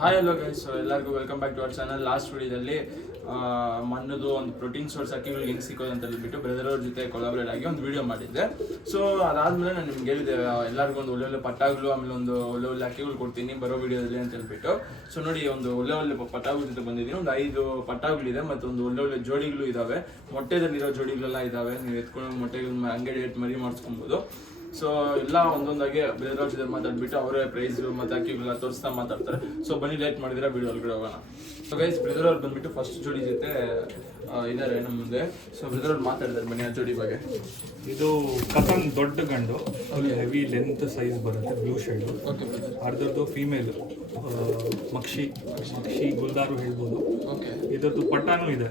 Hi hello guys, ಎಲ್ಲರಿಗೂ welcome back to our channel. Last ವಿಡಿಯೋದಲ್ಲಿ ಮಣ್ಣದು ಒಂದು ಪ್ರೋಟೀನ್ ಸೋರ್ಸ್ ಅಕ್ಕಿಗಳಿಗೆ ಹೆಂಗೆ ಸಿಕ್ಕೋದು ಅಂತ ಹೇಳ್ಬಿಟ್ಟು ಬ್ರದರ್ ಅವ್ರ ಜೊತೆ ಕೊಲಾಬ್ರೇಟ್ ಆಗಿ ಒಂದು ವಿಡಿಯೋ ಮಾಡಿದ್ದೆ. ಸೊ ಅದಾದಮೇಲೆ ನಾನು ನಿಮ್ಗೆ ಹೇಳಿದ್ದೆ ಎಲ್ಲರಿಗೂ ಒಂದು ಒಳ್ಳೆ ಪಟಾಗಳು ಆಮೇಲೆ ಒಂದು ಒಳ್ಳೆ ಅಕ್ಕಿಗಳು ಕೊಡ್ತೀನಿ ಬರೋ ವಿಡಿಯೋದಲ್ಲಿ ಅಂತ ಹೇಳ್ಬಿಟ್ಟು. ಸೊ ನೋಡಿ, ಒಂದು ಒಳ್ಳೆ ಪಟಾಗಳ ಜೊತೆ ಬಂದಿದ್ದೀನಿ. ಒಂದು 5 ಪಟಾಗಳಿದೆ ಮತ್ತು ಒಂದು ಒಳ್ಳೆ ಜೋಡಿಗಳು ಇದಾವೆ. ಮೊಟ್ಟೆದಲ್ಲಿರೋ ಜೋಡಿಗಳೆಲ್ಲ ಇದಾವೆ. ನೀವು ಎತ್ಕೊಂಡು ಮೊಟ್ಟೆಗಳನ್ನ ಅಂಗಡಿ ಮರಿ ಮಾಡಿಸ್ಕೊಬೋದು. ಸೊ ಎಲ್ಲ ಒಂದೊಂದಾಗಿ ಬ್ರದರ್ ಜೊತೆ ಮಾತಾಡ್ಬಿಟ್ಟು ಅವರೇ ಪ್ರೈಸ್ ಮತ್ತೆ ಅಕ್ಕಿಗಳನ್ನ ತೋರಿಸ್ತಾ ಮಾತಾಡ್ತಾರೆ. ಸೊ ಬನ್ನಿ, ಲೇಟ್ ಮಾಡಿದ್ರೆ ವಿಡಿಯೋ ಒಳಗಡೆ ಹೋಗೋಣ. ಸೊ ಗೈಸ್, ಬ್ರದರ್ ಅವ್ರು ಬಂದ್ಬಿಟ್ಟು ಫಸ್ಟ್ ಜೋಡಿ ಜೊತೆ ಇದ್ದಾರೆ ನಮ್ಮ ಮುಂದೆ. ಸೊ ಬ್ರದರ್ ಅವ್ರು ಮಾತಾಡಿದ್ದಾರೆ, ಬನ್ನಿ ಆ ಜೋಡಿ ಬಗ್ಗೆ. ಇದು ಕಥನ್ ದೊಡ್ಡ ಗಂಡು, ಹೆವಿ ಲೆಂತ್ ಸೈಜ್ ಬರುತ್ತೆ, ಬ್ಲೂ ಶೇಡ್. Okay brother. ಅರ್ಧದ್ದು ಫೀಮೇಲ್, ಮಕ್ಷಿ ಗುಲ್ದಾರು ಹೇಳ್ಬೋದು. ಓಕೆ. ಇದರದ್ದು ಪಟಾನು ಇದೆ,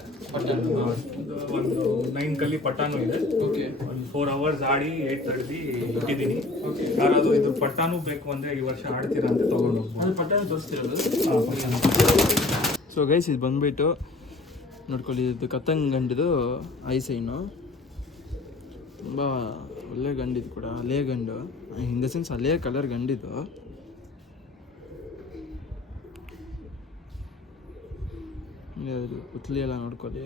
ಒಂದು 9 ಕಲ್ಲಿ ಪಟಾನು ಇದೆ. ಓಕೆ. ಒಂದು 4 hours ಆಡಿ 8 ತಡೆದು ಇಟ್ಟಿದ್ದೀನಿ. ಯಾರಾದರೂ ಇದು ಪಟಾನು ಬೇಕು ಅಂದರೆ ಈ ವರ್ಷ ಆಡ್ತೀರಾ ಅಂತ ತೊಗೊಂಡು ಹೋಗ್ಬೋದು. ಪಟ್ಟಾನ ತೋರಿಸ್ತಿರೋದು. ಸೊ ಗೈಸ್, ಇದು ಬಂದ್ಬಿಟ್ಟು ನೋಡ್ಕೊಳ್ಳಿ, ಇದು ಕತಂಗ್ ಗಂಡಿದು ಐಸೈನು ತುಂಬ ಒಳ್ಳೆ ಗಂಡಿದು ಕೂಡ, ಅಲೆ ಗಂಡು ಇನ್ ದ ಸೆನ್ಸ್ ಅಲೆ ಕಲರ್ ಗಂಡಿದು. ಪುತ್ಲಿ ಎಲ್ಲ ನೋಡ್ಕೊಳ್ಳಿ.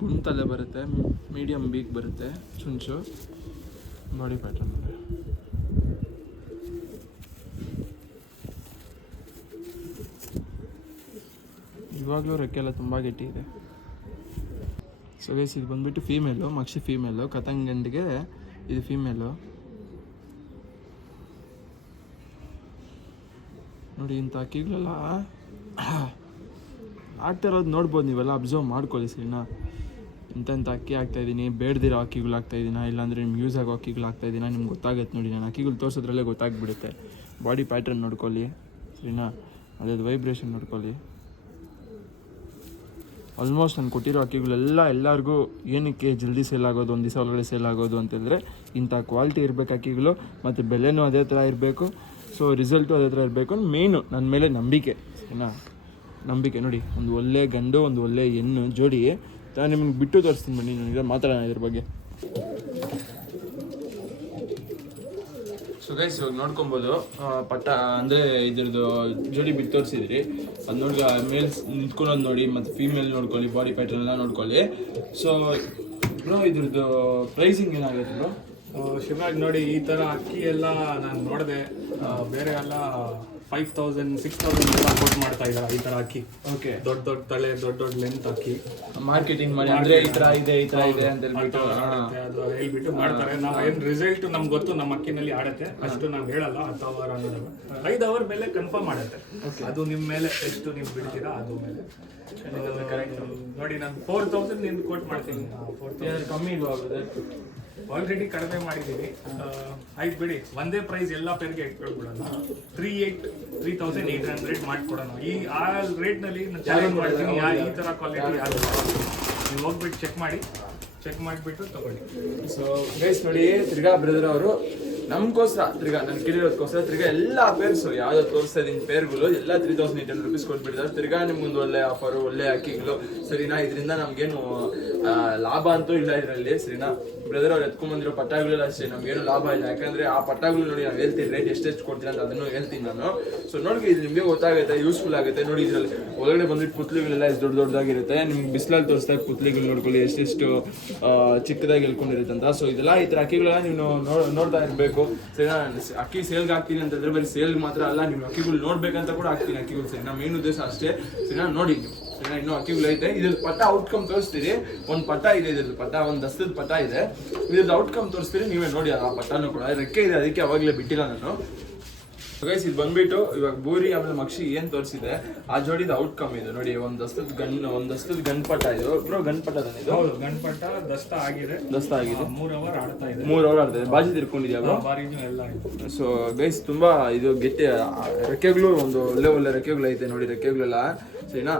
ಗುಂತಲ್ಲೇ ಬರುತ್ತೆ, ಮೀಡಿಯಮ್ ಬೀಕ್ ಬರುತ್ತೆ, ಚುಂಚು ಬಾಡಿ ಪ್ಯಾಟರ್ನ್. ಇವಾಗಲೂ ರೆಕ್ಕೆಲ್ಲ ತುಂಬ ಗಟ್ಟಿ ಇದೆ. ಸೊ ಗೈಸ್, ಇದು ಬಂದ್ಬಿಟ್ಟು ಫೀಮೇಲು, ಮಕ್ಷಿ ಫೀಮೇಲು. ಕತಂಗಂಡಿಗೆ ಇದು ಫೀಮೇಲು. ನೋಡಿ, ಇಂಥ ಅಕ್ಕಿಗಳೆಲ್ಲ ಆಗ್ತಾ ಇರೋದು ನೋಡ್ಬೋದು, ನೀವೆಲ್ಲ ಅಬ್ಸರ್ವ್ ಮಾಡ್ಕೊಳ್ಳಿ ಸರಿನಾ. ಇಂಥ ಅಕ್ಕಿ ಹಾಕ್ತಾಯಿದ್ದೀನಿ, ಬೇಡದಿರೋ ಅಕ್ಕಿಗಳು ಹಾಕ್ತಾಯಿದ್ದೀನ, ಇಲ್ಲಾಂದರೆ ನಿಮ್ಗೆ ಯೂಸ್ ಆಗೋ ಅಕ್ಕಿಗಳು ಹಾಕ್ತಾಯಿದ್ದೀನ, ನಿಮ್ಗೆ ಗೊತ್ತಾಗುತ್ತೆ. ನೋಡಿ, ನಾನು ಅಕ್ಕಿಗಳು ತೋರಿಸೋದ್ರಲ್ಲೇ ಗೊತ್ತಾಗ್ಬಿಡುತ್ತೆ. ಬಾಡಿ ಪ್ಯಾಟರ್ನ್ ನೋಡ್ಕೊಳ್ಳಿ ಸರಿನಾ, ಅದ್ರದ್ದು ವೈಬ್ರೇಷನ್ ನೋಡ್ಕೊಳ್ಳಿ. ಆಲ್ಮೋಸ್ಟ್ ನಾನು ಕೊಟ್ಟಿರೋ ಅಕ್ಕಿಗಳೆಲ್ಲ ಎಲ್ಲರಿಗೂ ಏನಕ್ಕೆ ಜಲ್ದಿ ಸೇಲ್ ಆಗೋದು, ಒಂದು ದಿವಸ ಒಳಗಡೆ ಸೇಲ್ ಆಗೋದು ಅಂತಂದರೆ ಇಂಥ ಕ್ವಾಲಿಟಿ ಇರಬೇಕು ಅಕ್ಕಿಗಳು, ಮತ್ತು ಬೆಲೆನೂ ಅದೇ ಥರ ಇರಬೇಕು. ಸೊ ರಿಸಲ್ಟು ಅದೇ ಥರ ಇರಬೇಕು. ಮೇಯ್ನು ನನ್ನ ಮೇಲೆ ನಂಬಿಕೆ ಸರಿನಾ, ನಂಬಿಕೆ. ನೋಡಿ, ಒಂದು ಒಳ್ಳೆ ಗಂಡು, ಒಂದು ಒಳ್ಳೆ ಹೆಣ್ಣು ಜೋಡಿ. ನಾನು ನಿಮ್ಗೆ ಬಿಟ್ಟು ತೋರಿಸ್ತೀನಿ, ಬನ್ನಿ ನನಗೆ ಮಾತಾಡೋಣ ಇದ್ರ ಬಗ್ಗೆ. ಸೊ ಗೈಸ್, ಇವಾಗ ನೋಡ್ಕೊಬೋದು, ಪಟ್ಟ ಅಂದರೆ ಇದ್ರದ್ದು ಜೋಡಿ ಬಿಟ್ಟು ತೋರಿಸಿದ್ರಿ. ಅದು ನೋಡಿ, ಮೇಲ್ಸ್ ನಿಂತ್ಕೊಳ್ಳೋದು ನೋಡಿ, ಮತ್ತು ಫೀಮೇಲ್ ನೋಡ್ಕೊಳ್ಳಿ, ಬಾಡಿ ಪ್ಯಾಟರ್ನ್ ಎಲ್ಲ ನೋಡ್ಕೊಳ್ಳಿ. ಸೊ ಬ್ರೋ, ಇದ್ರದ್ದು ಪ್ರೈಸಿಂಗ್ ಏನಾಗುತ್ತೆ ಬ್ರೋ? ಶಿವರಾಜ್ ನೋಡಿ, ಈ ಥರ ಅಕ್ಕಿ ಎಲ್ಲ ನಾನು ನೋಡಿದೆ, ಬೇರೆ ಎಲ್ಲ 5,000 6,000 ಎಲ್ಲ ಕೊಟ್ಟು ಮಾಡ್ತಾ ಇದ್ದಾರೆ ಈ ಥರ ಅಕ್ಕಿ. ಓಕೆ. ದೊಡ್ಡ ತಲೆ, ದೊಡ್ಡ ಲೆಂತ್ ಅಕ್ಕಿ ಮಾರ್ಕೆಟಿಂಗ್ ಮಾಡಿ ಅಂದರೆ ಈ ಥರ ಇದೆ ಅಂತ ಹೇಳ್ಬಿಟ್ಟು ಅದು ಹೇಳ್ಬಿಟ್ಟು ಮಾಡ್ತಾರೆ. ನಾವು ಏನು ರಿಸಲ್ಟ್ ನಮ್ಗೆ ಗೊತ್ತು, ನಮ್ಮ ಅಕ್ಕಿನಲ್ಲಿ ಆಡುತ್ತೆ, ಅಷ್ಟು ನಾವು ಹೇಳಲ್ಲ. 10 hour ಅನ್ನೋದು 5 hour ಮೇಲೆ ಕನ್ಫರ್ಮ್ ಮಾಡುತ್ತೆ. ಅದು ನಿಮ್ಮ ಮೇಲೆ ಎಷ್ಟು ನೀವು ಬಿಡ್ತೀರಾ ಅದು ಮೇಲೆ. ನೋಡಿ, ನಾನು 4,000 ನಿಮ್ಗೆ ಕೊಟ್ಟು ಮಾಡ್ತೀನಿ. 4,000 ಕಮ್ಮಿ ಇಲ್ವಾಗುತ್ತೆ. ಆಲ್ರೆಡಿ ಕಡಿಮೆ ಮಾಡಿದ್ದೀನಿ. ಆಯ್ತು ಬಿಡಿ, ಒಂದೇ ಪ್ರೈಸ್ ಎಲ್ಲ ಪೇರ್ಗೆ ಇಟ್ಕೊಳ್ಬಿಡೋಣ. 3,800 ಮಾಡ್ಕೊಡೋಣ. ಆ ರೇಟ್ನಲ್ಲಿ ನಾನು ಚಾಲೆಂಜ್ ಮಾಡ್ತೀನಿ. ಈ ಥರ ಕ್ವಾಲಿಟಿ ಯಾರು ನೀವು ಹೋಗ್ಬಿಟ್ಟು ಚೆಕ್ ಮಾಡಿಬಿಟ್ಟು ತಗೊಳ್ಳಿ. ಸೊ ಗೈಸ್ ನೋಡಿ, ತಿರ್ಗಾ ಬ್ರದರ್ ಅವರು ನಮ್ಗೋಸ್ಕರ ತಿರ್ಗಾ ನಾನು ಕೇಳಿರೋದಕ್ಕೋಸ್ಕರ ತಿರ್ಗಾ ಎಲ್ಲ ಪೇರ್ಸು ಯಾವ್ದು ತೋರಿಸ್ತಾ ಇದ್ದೀನಿ ಪೇರ್ಗಳು ಎಲ್ಲ 3,800 rupees ಕೊಟ್ಬಿಟ್ಟಿದ್ದಾರೆ. ತಿರ್ಗಾ ನಿಮ್ಗೊಂದು ಒಳ್ಳೆ ಆಫರು, ಒಳ್ಳೆ ಅಕ್ಕಿಗಳು ಸರಿನಾ. ಇದರಿಂದ ನಮ್ಗೇನು ಲಾಭ ಅಂತೂ ಇಲ್ಲ ಇದರಲ್ಲಿ ಸರಿನಾ. ಬ್ರದರ್ ಅವ್ರು ಎತ್ಕೊಂಡ್ಬಂದಿರೋ ಪಟ್ಟಾಗಳೆಲ್ಲ ಅಷ್ಟೇ, ನಮ್ಗೇನು ಲಾಭ ಇಲ್ಲ. ಯಾಕಂದ್ರೆ ಆ ಪಟ್ಟಾಗಳು ನೋಡಿ, ನಾವು ಹೇಳ್ತೀನಿ ರೇಟ್ ಎಷ್ಟೆಷ್ಟು ಕೊಡ್ತೀನಿ ಅಂತ ಅದನ್ನು ಹೇಳ್ತೀನಿ ನಾನು. ಸೊ ನೋಡಿ, ಇದು ನಿಮಗೆ ಗೊತ್ತಾಗುತ್ತೆ, ಯೂಸ್ಫುಲ್ ಆಗುತ್ತೆ. ನೋಡಿ, ಇದರಲ್ಲಿ ಒಳಗಡೆ ಬಂದ್ಬಿಟ್ಟು ಪುತ್ಲಿಗಳೆಲ್ಲ ಎಷ್ಟು ದೊಡ್ಡದಾಗಿರುತ್ತೆ. ನಿಮ್ಗೆ ಬಿಸಿಲಲ್ಲಿ ತೋರಿಸ್ದಾಗ ಪುತ್ಲಿಗಳು ನೋಡ್ಕೊಳ್ಳಿ ಎಷ್ಟೆಷ್ಟು ಚಿಕ್ಕದಾಗಿ ಹೇಳ್ಕೊಂಡಿರುತ್ತೆ ಅಂತ. ಸೊ ಇದೆಲ್ಲ ಈ ಥರ ಅಕ್ಕಿಗಳೆಲ್ಲ ನೀವು ನೋಡ್ತಾ ಇರಬೇಕು ಸರಿನಾ. ಅಕ್ಕಿ ಸೇಲ್ಗೆ ಹಾಕ್ತೀನಿ ಅಂತಂದ್ರೆ ಬರೀ ಸೇಲ್ಗೆ ಮಾತ್ರ ಅಲ್ಲ, ನೀವು ಅಕ್ಕಿಗಳು ನೋಡ್ಬೇಕಂತ ಕೂಡ ಹಾಕ್ತೀನಿ ಅಕ್ಕಿಗಳು ಸರಿನಾ. ಮೇನ್ ಉದ್ದೇಶ ಅಷ್ಟೇ ಸರಿನಾ. ನೋಡಿ ನೀವು ಸರಿನಾ, ಇನ್ನೂ ಅಕ್ಕಿಗಳು ಐತೆ. ಇದ್ರದ್ದು ಪಟ್ಟ ಔಟ್ಕಮ್ ತೋರಿಸ್ತೀರಿ. ಒಂದು ಪಟ್ಟ ಇದೆ, ಇದ್ರದ್ದು ಪಟ್ಟ ಒಂದು ದಸ್ತದ ಪಟ್ಟ ಇದೆ. ಇದ್ರದ್ದು ಔಟ್ಕಮ್ ತೋರಿಸ್ತೀರಿ, ನೀವೇ ನೋಡಿ. ಆ ಪಟ್ಟನೂ ಕೂಡ ರೆಕ್ಕೆ ಇದೆ, ಅದಕ್ಕೆ ಅವಾಗಲೇ ಬಿಟ್ಟಿಲ್ಲ ನಾನು. ಗೈಸ್, ಇದು ಬಂದ್ಬಿಟ್ಟು ಇವಾಗ ಬೂರಿ ಆಮೇಲೆ ಮಕ್ಷಿ ಏನು ತೋರಿಸಿದೆ ಆ ಜೋಡಿದ ಔಟ್ಕಮ್ ಇದು ನೋಡಿ. ಒಂದು ದಸ್ತದ ಗಂಡ್ಪಟ್ಟ ಇದು ಬ್ರೋ, ಗಂಡ್ಪಟ್ಟ ಇದು. ಹೌದು, ಗಂಡ್ಪಟ್ಟ ದಸ್ತ ಆಗಿದೆ. 3 hour ಆಡ್ತಾ ಇದೆ. 3 hour ಆಡ್ತಾ ಇದೆ. ಬಾಜಿ ತಿರ್ಕೊಂಡಿದ್ಯಾ ಬ್ರೋ? ಬಾರಿನೂ ಎಲ್ಲ ಆಯ್ತು. ಸೊ ಗೈಸ್, ತುಂಬಾ ಇದು ಗೆಟ್ಟಿ ರೆಕ್ಕೆಗಳು, ಒಂದು ಒಳ್ಳೆ ರೆಕ್ಕೆಗಳು ಐತೆ ನೋಡಿ. ರೆಕ್ಕೆಗಳೆಲ್ಲ ಸರಿನಾ.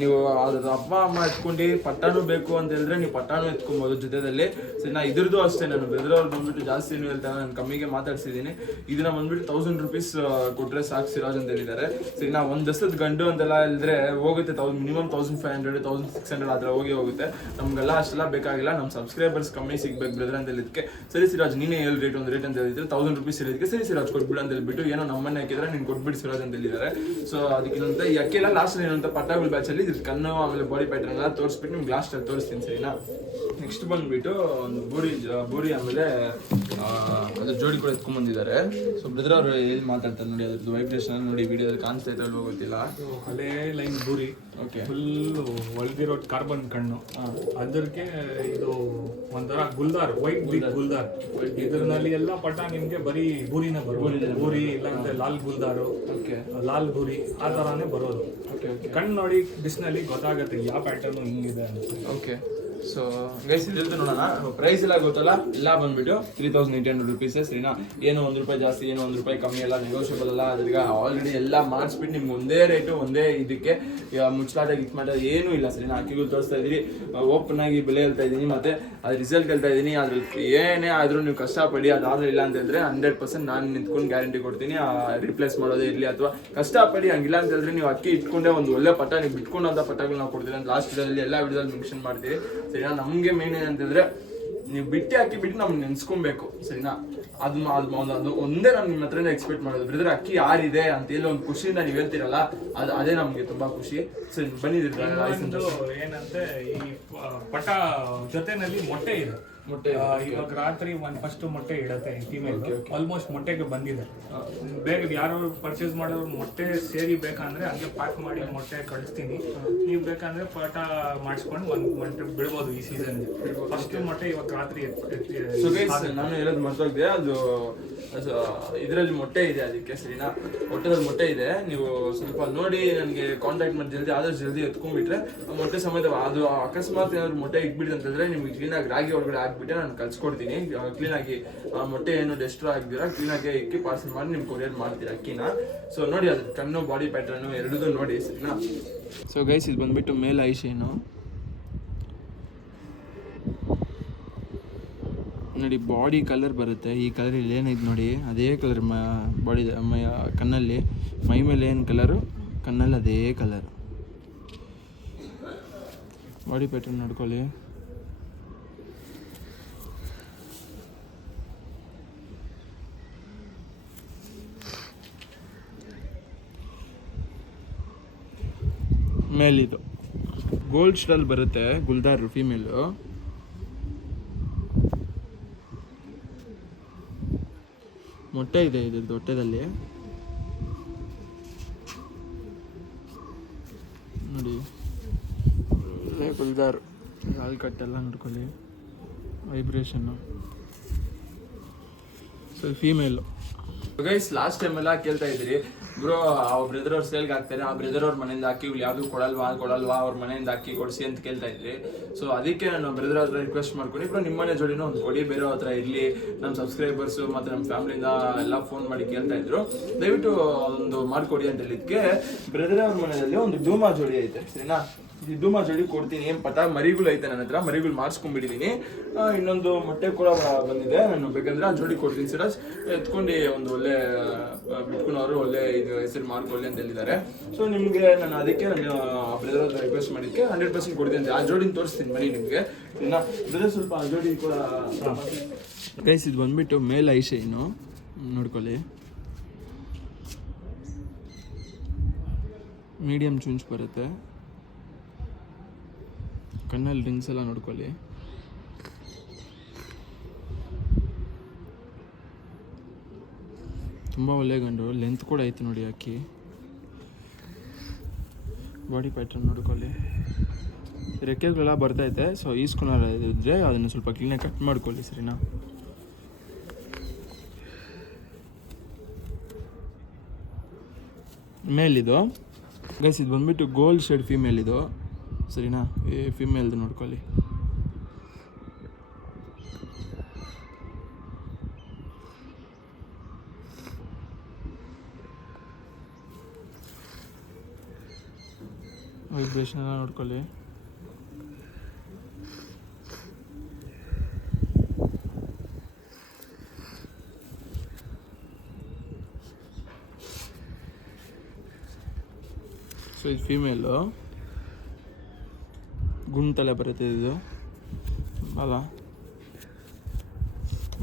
ನೀವು ಅದ್ರ ಅಪ್ಪ ಅಮ್ಮ ಎತ್ಕೊಂಡು ಪಟ್ಟಾನು ಬೇಕು ಅಂತ ಹೇಳಿದ್ರೆ ನೀವು ಪಟ್ಟಾನು ಎತ್ಕೊಬೋದು ಜೊತೆದಲ್ಲಿ, ಸರಿನಾ. ಇದ್ರದ್ದು ಅಷ್ಟೇ, ನಾನು ಬ್ರದರ್ ಅವ್ರು ಬಂದ್ಬಿಟ್ಟು ಜಾಸ್ತಿ ಏನು ಹೇಳ್ತಾರೆ, ನಾನು ಕಮ್ಮಿಗೆ ಮಾತಾಡ್ಸಿದ್ದೀನಿ. ಇದನ್ನ ಬಂದ್ಬಿಟ್ಟು 1000 ರೂಪೀಸ್ ಕೊಟ್ಟರೆ ಸಾಕು ಸಿರಾಜ್ ಅಂತ ಹೇಳಿದ್ದಾರೆ, ಸರಿನಾ. ಒಂದು ದಸದ ಗಂಡು ಅಂತೆಲ್ಲ ಹೇಳಿದ್ರೆ ಹೋಗುತ್ತೆ, ಮಿನಿಮಮ್ 1500 1600 ಆ ಥರ ಹೋಗುತ್ತೆ. ನಮ್ಗೆಲ್ಲ ಅಷ್ಟೆಲ್ಲ ಬೇಕಾಗಿಲ್ಲ, ನಮ್ಮ ಸಬ್ಸ್ಕ್ರೈಬರ್ಸ್ ಕಮ್ಮಿ ಸಿಗ್ಬೇಕು ಬ್ರದರ್ ಅಂತ ಹೇಳಿದಕ್ಕೆ ಸರಿ ಸಿರಾಜ್ ನೀನೇ ಹೇಳಿ ರೇಟ್, ಒಂದು ರೇಟ್ ಅಂತ ಹೇಳಿದ್ರೆ 1000 ರೂಪೀಸ್ ಹೇಳಿದಕ್ಕೆ ಸರಿ ಸಿರಾಜ್ ಕೊಟ್ಬಿಡು ಅಂತ ಹೇಳ್ಬಿಟ್ಟು, ಏನೋ ನಮ್ಮನ್ನೇ ಹಾಕಿದ್ರೆ ನೀನು ಕೊಟ್ಬಿಟ್ಟು ಸಿರಾಜ್ ಅಂತ ಹೇಳಿದ್ದಾರೆ. ಸೊ ಅದಕ್ಕಿಂತ ಯಾಕೆಲ್ಲ ಲಾಸ್ಟ್ ಏನಂತ ಪಟ್ಟಾಗಳ ಬ್ಯಾಚಲ್ಲಿ ಇದ್ರ ಕಣ್ಣು ಆಮೇಲೆ ಬಾಡಿ ಪ್ಯಾಟರ್ನ್ ಎಲ್ಲ ತೋರಿಸ್ಬಿಟ್ಟು ನಿಮ್ಗೆ ಲಾಸ್ಟಲ್ಲಿ ತೋರಿಸ್ತೀನಿ, ಸರಿನಾ. ನೆಕ್ಸ್ಟ್ ಬಂದ್ಬಿಟ್ಟು ಒಂದು ಬೂರಿ ಆಮೇಲೆ ಅದ್ರ ಜೋಡಿ ಕೂಡ ಎತ್ಕೊಂಡ್ಬಂದಿದ್ದಾರೆ. ಸೊ ಬ್ರದರ್ ಅವರು ಏನು ಮಾತಾಡ್ತಾರೆ ನೋಡಿ, ಅದ್ರದ್ದು ವೈಬ್ರೇಷನ್ ನೋಡಿ, ವಿಡಿಯೋದಲ್ಲಿ ಕಾಣಿಸ್ತಾ ಇತ್ತು ಅಲ್ವೋ ಗೊತ್ತಿಲ್ಲ. ಹಳೇ ಲೈನ್ ಬೂರಿ, ಓಕೆ, ಫುಲ್ ಒಳಗಿರೋ ಕಾರ್ಬನ್ ಕಣ್ಣು, ಅದಕ್ಕೆ ಇದು ಒಂಥರ ಗುಲ್ದಾರ್, ವೈಟ್ ಬಿಗ್ ಗುಲ್ದಾರ್. ಇದ್ರಲ್ಲಿ ಎಲ್ಲ ಪಟ ನಿಮ್ಗೆ ಬರೀ ಬೂರಿನ ಬರೋದು, ಬೂರಿ ಇಲ್ಲಾಂದ್ರೆ ಲಾಲ್ ಗುಲ್ದಾರು, ಲಾಲ್ ಬೂರಿ ಆ ಥರಾನೇ ಬರೋದು. ಕಣ್ಣು ನೋಡಿ ಡಿಸ್ನಲ್ಲಿ ಗೊತ್ತಾಗುತ್ತೆ ಯಾವ ಪ್ಯಾಟರ್ನು ಹಿಂಗಿದೆ ಅಂತ. ಓಕೆ, ಸೊ ಗೈಸ್ ಇದ್ರದ್ದು ನೋಡೋಣ. ಪ್ರೈಸ್ ಎಲ್ಲ ಗೊತ್ತಲ್ಲ, ಎಲ್ಲ ಬಂದ್ಬಿಟ್ಟು 3800 ರೂಪೀಸ್, ಸರಿನಾ. ಏನೋ ₹1 ಜಾಸ್ತಿ, ಏನೋ ₹1 ಕಮ್ಮಿ, ಎಲ್ಲ ನೆಗೋಷಿಯಬಲ್ ಅಲ್ಲ. ಅದ್ರೀಗ ಆಲ್ರೆಡಿ ಎಲ್ಲ ಮಾಡಿಸ್ಬಿಟ್ಟು ನಿಮ್ಗೆ ಒಂದೇ ರೇಟು, ಒಂದೇ ಇದಕ್ಕೆ ಮುಚ್ಚಾಟ ಗಿಟ್ ಮಾಡೋದು ಏನೂ ಇಲ್ಲ, ಸರಿನಾ. ಅಕ್ಕಿಗಳು ತೋರಿಸ್ತಾ ಇದ್ದೀರಿ, ಓಪನ್ ಆಗಿ ಬೆಲೆ ಹೇಳ್ತಾ ಇದ್ದೀನಿ, ಮತ್ತೆ ಅದ್ರ ರಿಸಲ್ಟ್ ಹೇಳ್ತಾ ಇದ್ದೀನಿ. ಅದ್ರಲ್ಲಿ ಏನೇ ಆದರೂ ನೀವು ಕಷ್ಟಪಡಿ, ಅದಾದ್ರೂ ಇಲ್ಲ ಅಂತ ಹೇಳಿದ್ರೆ 100% ನಾನು ನಿಂತ್ಕೊಂಡು ಗ್ಯಾರಂಟಿ ಕೊಡ್ತೀನಿ, ರಿಪ್ಲೇಸ್ ಮಾಡೋದೇ ಇರಲಿ ಅಥವಾ ಕಷ್ಟಪಡಿ. ಹಂಗಿಲ್ಲ ಅಂತ ಹೇಳಿದ್ರೆ ನೀವು ಅಕ್ಕಿ ಇಟ್ಕೊಂಡೆ ಒಂದು ಒಳ್ಳೆ ಪಟ್ಟ ನೀವು ಬಿಟ್ಕೊಂಡಂಥ ಪಟ್ಟಗಳು ನಾವು ಕೊಡ್ತೀವಿ ಅಂತ ಲಾಸ್ಟ್ ವಿಡಿಯೋದಲ್ಲಿ ಎಲ್ಲ ವಿಡಿಯೋದಲ್ಲಿ ಮೆನ್ಷನ್ ಮಾಡ್ತೀವಿ, ಸರಿನಾ. ನಮಗೆ ಮೇನ್ ಏನಂತಂದ್ರೆ ನೀವು ಬಿಟ್ಟು ಹಾಕಿ ಬಿಟ್ಟು ನಮ್ಗೆ ನೆನ್ಸ್ಕೊಬೇಕು, ಸರಿನಾ. ಅದು ಒಂದೇ ನಾನು ನಿಮ್ಮ ಹತ್ರನೇ ಎಕ್ಸ್ಪೆಕ್ಟ್ ಮಾಡೋದು, ಬ್ರದರ್ ಅಕ್ಕಿ ಯಾರಿದೆ ಅಂತ ಹೇಳಿ ಒಂದು ಖುಷಿಯಿಂದ ನೀವು ಹೇಳ್ತೀರಲ್ಲ, ಅದೇ ನಮಗೆ ತುಂಬಾ ಖುಷಿ. ಸರಿ ಬಂದಿದ್ದೀರಿ ಏನಂತೆ, ಈ ಪಟ ಜೊತೆನಲ್ಲಿ ಮೊಟ್ಟೆ ಇದೆ. ಇವಾಗ ರಾತ್ರಿ ಫಸ್ಟ್ ಮೊಟ್ಟೆ ಇಡತ್ತೆ ಫೀಮೇಲ್, ಆಲ್ಮೋಸ್ಟ್ ಮೊಟ್ಟೆಗೆ ಬಂದಿದೆ. ಬೇಗ ಯಾರು ಪರ್ಚೇಸ್ ಮಾಡೋರು ಮೊಟ್ಟೆ ಸೇರಿ ಬೇಕಂದ್ರೆ ಹಂಗೆ ಪ್ಯಾಕ್ ಮಾಡಿ ಮೊಟ್ಟೆ ಕಳಿಸ್ತೀನಿ. ನೀವು ಬೇಕಂದ್ರೆ ಪಟ ಮಾಡಿಸ್ಕೊಂಡು ಒಂದು ಮೊಟ್ಟೆ ಬಿಡ್ಬೋದು ಈ ಸೀಸನ್ಗೆ. ಫಸ್ಟ್ ಮೊಟ್ಟೆ ಇವಾಗ ರಾತ್ರಿ ನಾನು ಹೇಳೋದು ಮರ್ತೋಗಿದೆ, ಅದು ಇದರಲ್ಲಿ ಮೊಟ್ಟೆ ಇದೆ ಅದಕ್ಕೆ, ಸರಿನಾ. ಮೊಟ್ಟೆದಲ್ಲಿ ಮೊಟ್ಟೆ ಇದೆ, ನೀವು ಸ್ವಲ್ಪ ನೋಡಿ ನನಗೆ ಕಾಂಟ್ಯಾಕ್ಟ್ ಮಾಡಿ ಜಲ್ದಿ, ಆದಷ್ಟು ಜಲ್ದಿ ಎತ್ಕೊಂಡ್ಬಿಟ್ರೆ ಮೊಟ್ಟೆ ಸಮೇತ. ಅದು ಅಕಸ್ಮಾತ್ ಏನಾದ್ರು ಮೊಟ್ಟೆ ಇಟ್ಬಿಟ್ಟು ಅಂತಂದ್ರೆ ನಿಮ್ಗೆ ಕ್ಲೀನಾಗಿ ರಾಗಿ ಒಳಗಡೆ ಹಾಕ್ಬಿಟ್ಟೆ ನಾನು ಕಳ್ಸ್ಕೊಡ್ತೀನಿ. ಕ್ಲೀನಾಗಿ ಮೊಟ್ಟೆ ಏನು ಡೆಸ್ಟ್ರೋ ಆಗಿದ್ದೀರಾ ಕ್ಲೀನಾಗಿ ಇಕ್ಕಿ ಪಾರ್ಸಲ್ ಮಾಡಿ ನಿಮ್ಗೆ ಕೊರಿಯರ್ ಮಾಡ್ತೀರಾ ಅಕ್ಕಿನ. ಸೊ ನೋಡಿ, ಅದ್ರ ಕಣ್ಣು ಬಾಡಿ ಪ್ಯಾಟರ್ನು ಎರಡೂ ನೋಡಿ, ಸರಿನಾ. ಸೊ ಗೈಸ್ ಇದು ಬಂದ್ಬಿಟ್ಟು ಮೇಲ್ ಐಶೇನು ನೋಡಿ, ಬಾಡಿ ಕಲರ್ ಬರುತ್ತೆ. ಈ ಕಲರ್ ಇಲ್ಲಿ ಏನೈತೆ ನೋಡಿ, ಅದೇ ಕಲರ್ ಬಾಡಿ ಕಣ್ಣಲ್ಲಿ, ಮೈ ಮೇಲೆ ಏನು ಕಲರು, ಕಣ್ಣಲ್ಲಿ ಅದೇ ಕಲರ್. ಬಾಡಿ ಪ್ಯಾಟರ್ನ್ ನೋಡ್ಕೊಳ್ಳಿ. ಮೇಲಿದು ಗೋಲ್ಡ್ ಸ್ಟಲ್ ಬರುತ್ತೆ, ಗುಲ್ದಾರ್ ಫೀಮೇಲು. ಮೊಟ್ಟೆ ಇದೆ ಇದ್ರದ್ದು ಹೊಟ್ಟೆದಲ್ಲಿ ನೋಡಿ, ಗುಲ್ದಾರ್ ಹಾಲು ಕಟ್ಟೆಲ್ಲ ನೋಡ್ಕೊಳ್ಳಿ, vibration. So female. Guys last time ಎಲ್ಲ ಕೇಳ್ತಾ ಇದ್ರಿ, ಬ್ರೋ ಆ ಬ್ರದರ್ ಅವ್ರು ಸೇಲ್ಗೆ ಹಾಕ್ತಾರೆ, ಆ ಬ್ರದರ್ ಅವ್ರ ಮನೆಯಿಂದ ಅಕ್ಕಿಗಳು ಯಾವುದು ಕೊಡಲ್ವಾ ಅವ್ರ ಮನೆಯಿಂದ ಅಕ್ಕಿ ಕೊಡಿಸಿ ಅಂತ ಕೇಳ್ತಾ ಇದ್ರಿ. ಸೊ ಅದಕ್ಕೆ ನಾನು ಬ್ರದರ್ ಹತ್ರ ರಿಕ್ವೆಸ್ಟ್ ಮಾಡ್ಕೊಂಡು, ಬ್ರೋ ನಿಮ್ಮ ಮನೆ ಜೋಡಿನೂ ಒಂದು ಕೊಡಿ, ಬೇರೆ ಹತ್ರ ಇರಲಿ. ನಮ್ಮ ಸಬ್ಸ್ಕ್ರೈಬರ್ಸು ಮತ್ತು ನಮ್ಮ ಫ್ಯಾಮಿಲಿಯಿಂದ ಎಲ್ಲ ಫೋನ್ ಮಾಡಿ ಕೇಳ್ತಾ ಇದ್ರು, ದಯವಿಟ್ಟು ಒಂದು ಮಾಡಿಕೊಡಿ ಅಂತ ಹೇಳಿದ್ಕೆ ಬ್ರದರ್ ಅವ್ರ ಮನೆಯಲ್ಲಿ ಒಂದು ಡೂಮಾ ಜೋಡಿ ಐತೆ, ಸರಿನಾ. ಈ ಡೂಮಾ ಜೋಡಿ ಕೊಡ್ತೀನಿ. ಏನು ಪಟ ಮರಿಗಳು ಐತೆ ನನ್ನ ಹತ್ರ, ಮರಿಗಳು ಮಾಡಿಸ್ಕೊಂಡ್ಬಿಟ್ಟಿದ್ದೀನಿ. ಇನ್ನೊಂದು ಮೊಟ್ಟೆ ಕೂಡ ಬಂದಿದೆ, ನಾನು ಬೇಕಂದ್ರೆ ಆ ಜೋಡಿ ಕೊಡ್ತೀನಿ ಸಿರಾಜ್, ಎತ್ಕೊಂಡು ಒಂದು ಒಳ್ಳೆ ಬಿಟ್ಕೊಂಡವರು ಒಳ್ಳೆ ಇದು ಹೆಸರು ಮಾಡ್ಕೊಳ್ಳಿ ಅಂತ ಹೇಳಿದ್ದಾರೆ. ಸೊ ನಿಮಗೆ ನಾನು ಅದಕ್ಕೆ ನಾನು ಬ್ರದರ್ ಹತ್ರ ರಿಕ್ವೆಸ್ಟ್ ಮಾಡಿದ್ದಕ್ಕೆ 100% ಕೊಡ್ತೀನಿ ಅಂತ. ಆ ಜೋಡಿನ ತೋರಿಸ್ತೀನಿ ಬನ್ನಿ ನಿಮಗೆ, ಬ್ರದರ್ ಸ್ವಲ್ಪ ಆ ಜೋಡಿ ಕೂಡ. ಗೈಸ್ ಇದು ಬಂದ್ಬಿಟ್ಟು ಮೇಲ್ ಐಶೇನು ನೋಡ್ಕೊಳ್ಳಿ, ಮೀಡಿಯಮ್ ಚುಂಚ್ ಬರುತ್ತೆ, ಕಣ್ಣಲ್ಲಿ ರಿಂಗ್ಸ್ ಎಲ್ಲ ನೋಡ್ಕೊಳ್ಳಿ. ತುಂಬ ಒಳ್ಳೆ ಗಂಡು, ಲೆಂತ್ ಕೂಡ ಐತೆ ನೋಡಿ ಅಕ್ಕಿ. ಬಾಡಿ ಪ್ಯಾಟರ್ನ್ ನೋಡ್ಕೊಳ್ಳಿ, ರೆಕ್ಕೆಗಳೆಲ್ಲ ಬರ್ತೈತೆ. ಸೊ ಈಸ್ಕೊಳೋದಿದ್ರೆ ಅದನ್ನು ಸ್ವಲ್ಪ ಕ್ಲೀನಾಗಿ ಕಟ್ ಮಾಡ್ಕೊಳ್ಳಿ, ಸರಿನಾ. ಮೇಲಿದು ಗೈಸ್ ಇದು ಬಂದ್ಬಿಟ್ಟು ಗೋಲ್ಡ್ ಶೇಡ್ ಫೀಮೇಲ್ ಇದು, ಸರಿನಾ. ಫೀಮೇಲ್ದು ನೋಡ್ಕೊಳ್ಳಿ. ವೈಬ್ರೇಷನ್ ಎಲ್ಲ ನೋಡ್ಕೊಳ್ಳಿ. ಸೊ ಇದು ಫೀಮೇಲು, ಗುಂಟಲೆ ಬರುತ್ತೆ ಇದು ಅಲ್ಲ.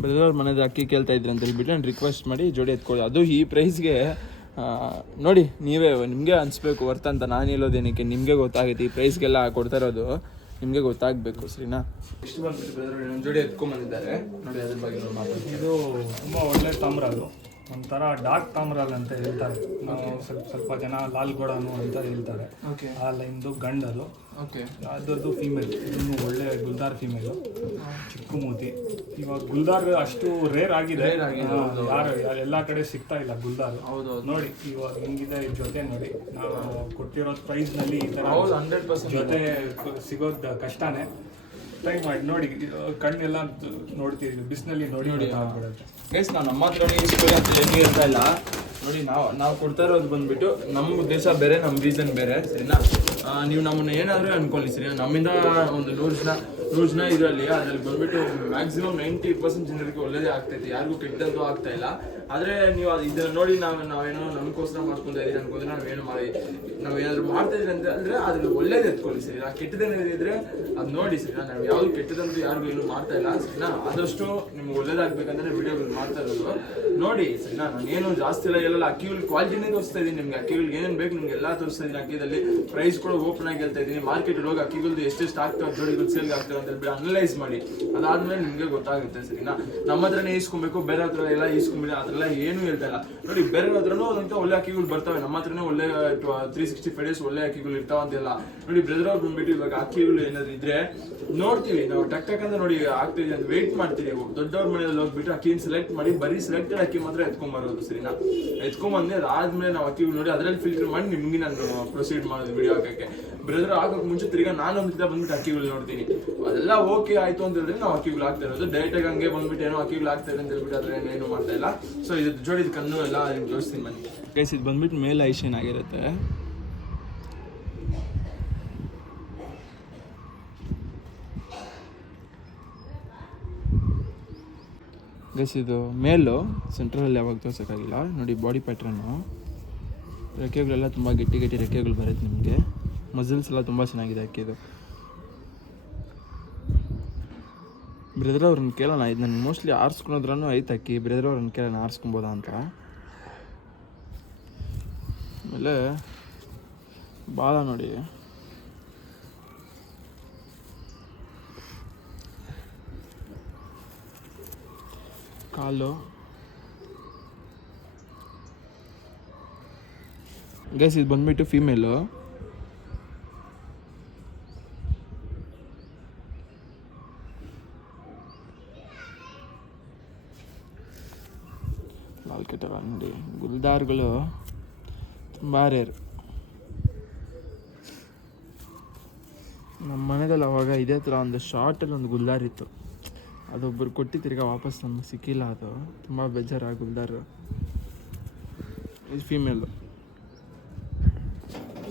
ಬ್ರದರ್ ಮನೇದು ಅಕ್ಕಿ ಕೇಳ್ತಾ ಇದ್ರಿ ಅಂತ ಹೇಳ್ಬಿಟ್ಟು ನಾನು ರಿಕ್ವೆಸ್ಟ್ ಮಾಡಿ ಜೋಡಿ ಎತ್ಕೊಳ್ಳಿ. ಅದು ಈ ಪ್ರೈಸ್ಗೆ ನೋಡಿ ನೀವೇ ನಿಮಗೆ ಅನಿಸ್ಬೇಕು ವರ್ತ್ ಅಂತ. ನಾನು ಹೇಳೋದೇನಕ್ಕೆ ನಿಮಗೆ ಗೊತ್ತಾಗೈತಿ. ಈ ಪ್ರೈಸ್ಗೆಲ್ಲ ಕೊಡ್ತಾ ಇರೋದು ನಿಮಗೆ ಗೊತ್ತಾಗಬೇಕು, ಸರಿನಾ? ಇಷ್ಟು ಬಂದ್ಬಿಟ್ಟು ಬ್ರದರ್ ಇನ್ನೊಂದು ಜೋಡಿ ಎತ್ಕೊಂಡ್ಬಂದಿದ್ದಾರೆ ನೋಡಿ, ಅದ್ರ ಬಗ್ಗೆ ನಾವು ಮಾತಾಡ್ತೀವಿ. ಇದು ತುಂಬ ಒಳ್ಳೆ ತಾಮ್ರಲ್ಲು, ಒಂಥರ ಡಾರ್ಕ್ ತಾಮ್ರಲ್ ಅಂತ ಹೇಳ್ತಾರೆ. ನಾವು ಸ್ವಲ್ಪ ಜನ ಲಾಲ್ ಗೋಡಾನು ಅಂತ ಹೇಳ್ತಾರೆ. ಓಕೆ, ಆ ಲೈನ್ದು ಗಂಡಲು. ಓಕೆ, ಅದರದ್ದು ಫೀಮೇಲ್, ಇನ್ನೂ ಒಳ್ಳೆ ಗುಲ್ದಾರ್ ಫೀಮೇಲು, ಚಿಕ್ಕ ಮೂತಿ. ಇವಾಗ ಗುಲ್ದಾರ್ ಅಷ್ಟು ರೇರ್ ಆಗಿದೆ, ಯಾರು ಎಲ್ಲ ಕಡೆ ಸಿಗ್ತಾ ಇಲ್ಲ ಗುಲ್ದಾರ್. ಹೌದು ನೋಡಿ ಇವಾಗ ಹೆಂಗಿದೆ ಜೊತೆ ನೋಡಿ. ನಾವು ಕೊಟ್ಟಿರೋ ಪ್ರೈಸ್ನಲ್ಲಿ ಈ ಥರ 100% ಜೊತೆ ಸಿಗೋದು ಕಷ್ಟನೇ. ಟ್ರೈ ಮಾಡಿ ನೋಡಿ, ಕಣ್ಣೆಲ್ಲ ನೋಡ್ತೀವಿ, ಬಿಸಿನಲ್ಲಿ ನೋಡಿ ಆಗ್ಬಿಡುತ್ತೆ. ಗೈಸ್ ನಾವು ನಮ್ಮ ಹತ್ರನೇ ಇಸ್ಕೊಳ್ಳಿ ಅಂತ ಏನು ಇರ್ತಾ ಇಲ್ಲ ನೋಡಿ. ನಾವು ಕೊಡ್ತಾ ಇರೋದು ಬಂದ್ಬಿಟ್ಟು ನಮ್ಮ ಉದ್ದೇಶ ಬೇರೆ, ನಮ್ಮ ರೀಸನ್ ಬೇರೆ, ಸರಿನಾ? ನೀವು ನಮ್ಮನ್ನ ಏನಾದರೂ ಅನ್ಕೊಳ್ಳಿ, ಸರಿ? ನಮ್ಮಿಂದ ಒಂದು 100 ಜನ ಇದರಲ್ಲಿ ಅದ್ರಲ್ಲಿ ಬಂದ್ಬಿಟ್ಟು ಮ್ಯಾಕ್ಸಿಮಮ್ 90% ಜನರಿಗೆ ಒಳ್ಳೇದೇ ಆಗ್ತೈತೆ, ಯಾರಿಗೂ ಕೆಟ್ಟದ್ದು ಆಗ್ತಾ ಇಲ್ಲ. ಆದರೆ ನೀವು ಅದು ಇದನ್ನು ನೋಡಿ ನಾವೇನೋ ನಮಗೋಸ್ಕರ ಮಾಡ್ಕೊಂತ ಇದ್ದೀರಿ ಅನ್ಕೊಂಡ್ರೆ ನಾವೇನಾದ್ರು ಮಾಡ್ತಾ ಇದ್ರಿ ಅಂದರೆ ಅದ್ರಲ್ಲಿ ಒಳ್ಳೇದು ಎತ್ಕೊಳ್ಳಿ, ಸರಿನಾ? ಕೆಟ್ಟದೇನಿದ್ರೆ ಅದು ನೋಡಿ, ಸರಿನಾ? ನಾವು ಯಾವುದು ಕೆಟ್ಟದಂತೂ ಯಾರಿಗೂ ಏನು ಮಾಡ್ತಾ ಇಲ್ಲ, ಸರಿನಾ? ಆದಷ್ಟು ನಿಮ್ಗೆ ಒಳ್ಳೇದಾಗಬೇಕಂದ್ರೆ ವಿಡಿಯೋಗಳು ಮಾಡ್ತಾ ಇರೋದು ನೋಡಿ, ಸರಿನಾ? ನಾನು ಏನು ಜಾಸ್ತಿ ಎಲ್ಲ ಹೇಳಲ್ಲ. ಅಕ್ಕಿಗಳು ಕ್ವಾಲಿಟಿನೇ ತೋರಿಸ್ತಾ ಇದ್ದೀನಿ ನಿಮ್ಗೆ. ಅಕ್ಕಿಗಳಿಗೆ ಏನೇನು ಬೇಕು ನಿಮ್ಗೆ ಎಲ್ಲ ತೋರಿಸ್ತಾ ಇದ್ದೀನಿ. ಅಕ್ಕಿದಲ್ಲಿ ಪ್ರೈಸ್ ಕೂಡ ಓಪನ್ ಆಗಿ ಹೇಳ್ತಾ ಇದ್ದೀನಿ. ಮಾರ್ಕೆಟಲ್ಲಿ ಹೋಗಿ ಅಕ್ಕಿಗಳದ್ದು ಎಷ್ಟೆಷ್ಟು ಆಗ್ತವೆ, ಜೋಡಿಗಳು ಸೇಲ್ ಆಗ್ತವೆ ಅಂತ ಹೇಳ್ಬಿಟ್ಟು ಅನಲೈಸ್ ಮಾಡಿ, ಅದಾದ್ಮೇಲೆ ನಿಮಗೆ ಗೊತ್ತಾಗುತ್ತೆ, ಸರಿನಾ? ನಮ್ಮ ಹತ್ರನೇ ಈಸ್ಕೊಬೇಕು, ಬೇರೆ ಹತ್ರ ಎಲ್ಲ ಈಸ್ಕೊಂಬಿಡಿ, ಅದೆಲ್ಲ ಏನು ಹೇಳ್ತಾ ಇಲ್ಲ ನೋಡಿ. ಬೇರೆ ಹತ್ರನೂ ಅಂತ ಒಳ್ಳೆ ಅಕ್ಕಿಗಳು ಬರ್ತವೆ, ನಮ್ಮ ಹತ್ರನೇ ಒಳ್ಳೆ 365 ಡೇಸ್ ಒಳ್ಳೆ ಅಕ್ಕಿಗಳು ಇರ್ತಾವ ಅಂತೆಲ್ಲ ನೋಡಿ. ಬ್ರದರ್ ಅವ್ರು ಬಂದ್ಬಿಟ್ಟು ಇವಾಗ ಅಕ್ಕಿಗಳು ಏನಾದ್ರು ಇದ್ರೆ ನೋಡ್ತೀವಿ ನಾವು, ಟಕ್ ಅಂತ ನೋಡಿ ಆಗ್ತಿದೆ ಅಂತ ವೇಟ್ ಮಾಡ್ತೀವಿ. ದೊಡ್ಡವ್ರ ಮನೆಯಲ್ಲಿ ಹೋಗ್ಬಿಟ್ಟು ಅಕ್ಕಿನ ಸೆಲೆಕ್ಟ್ ಮಾಡಿ ಬರೀ ಸೆಲೆಕ್ಟೆಡ್ ಅಕ್ಕಿ ಮಾತ್ರ ಎತ್ಕೊಂಡ್ಬರೋದು, ಸರಿನಾ? ಎತ್ಕೊಂಡ್ಬಂದು ಅದಾದ್ಮೇಲೆ ನಾವು ಅಕ್ಕಿಗಳು ನೋಡಿ ಅದರಲ್ಲಿ ಫಿಲ್ಟರ್ ಮಾಡಿ ನಿಮ್ಗೆ ನಾನು ಪ್ರೊಸೀಡ್ ಮಾಡೋದು ವಿಡಿಯೋ ಹಾಕಕ್ಕೆ. ಬ್ರದರ್ ಆಗೋಕೆ ಮುಂಚೆ ತಿರ್ಗಾ ನಾನೊಂದು ಬಂದ್ಬಿಟ್ಟು ಅಕ್ಕಿಗಳು ನೋಡ್ತೀನಿ, ಅದೆಲ್ಲ ಓಕೆ ಆಯ್ತು ಅಂತ ಹೇಳಿದ್ರೆ ನಾವು ಅಕ್ಕಿಗಳು ಆಗ್ತಾ ಇರೋದು. ಡೈರೆಕ್ಟಾಗಿ ಹಂಗೆ ಬಂದ್ಬಿಟ್ಟು ಏನೋ ಅಕ್ಕಿಗಳು ಆಗ್ತಾ ಇದೆ ಅಂತ ಹೇಳ್ಬಿಟ್ಟು ಅದ್ರ ಏನು ಮಾಡ್ತಾ ಇಲ್ಲ. ಸೊ ಇದು ಜೋಡಿದ ಕಣ್ಣು ಎಲ್ಲ ತೋರಿಸ್ತೀನಿ ಬನ್ನಿ ಗೈಸ್. ಇದು ಬಂದ್ಬಿಟ್ಟು ಮೇಲ್ ಐಶನ್ ಆಗಿರುತ್ತೆ. ಗೈಸ್ ಇದು ಮೇಲು ಸೆಂಟ್ರಲ್ಲಿ ಯಾವಾಗ ತೋರ್ಸೋಕ್ಕಾಗಿಲ್ಲ ನೋಡಿ. ಬಾಡಿ ಪ್ಯಾಟ್ರನ್ನು, ರೆಕ್ಕೆಗಳೆಲ್ಲ ತುಂಬ ಗಟ್ಟಿ ರೆಕ್ಕೆಗಳು ಬರುತ್ತೆ ನಿಮಗೆ. ಮಸಲ್ಸ್ ಎಲ್ಲ ತುಂಬ ಚೆನ್ನಾಗಿದೆ ಅಕ್ಕಿದು. ಬ್ರದರ್ ಅವ್ರನ್ನ ಕೇಳೋಣ, ಇದು ನನಗೆ ಮೋಸ್ಟ್ಲಿ ಆರಿಸ್ಕೊಳೋದ್ರೂ ಐತೆ ಅಕ್ಕಿ. ಬ್ರದರ್ ಅವ್ರನ್ನ ಕೇಳೋಣ ಆರಿಸ್ಕೊಬೋದಾ ಅಂತ. ಆಮೇಲೆ ಬಾಲ ನೋಡಿ, ಕಾಲು. ಗೈಸ್ ಇದು ಬಂದ್ಬಿಟ್ಟು ಫೀಮೇಲು. ಲಾಲ್ಕೆಟರ್ ಅಂಗಡಿ ಗುಲ್ದಾರ್ಗಳು ತುಂಬ ರೇರ್. ನಮ್ಮ ಮನೆಯಲ್ಲಿ ಅವಾಗ ಇದೇ ಥರ ಒಂದು ಶಾರ್ಟಲ್ಲಿ ಒಂದು ಗುಲ್ದಾರ್ ಇತ್ತು, ಅದೊಬ್ಬರು ಕೊಟ್ಟು ತಿರ್ಗಾ ವಾಪಸ್ ನಮ್ಗೆ ಸಿಕ್ಕಿಲ್ಲ. ಅದು ತುಂಬ ಬೇಜಾರು ಗುಲ್ದಾರು. ಇದು ಫೀಮೇಲು.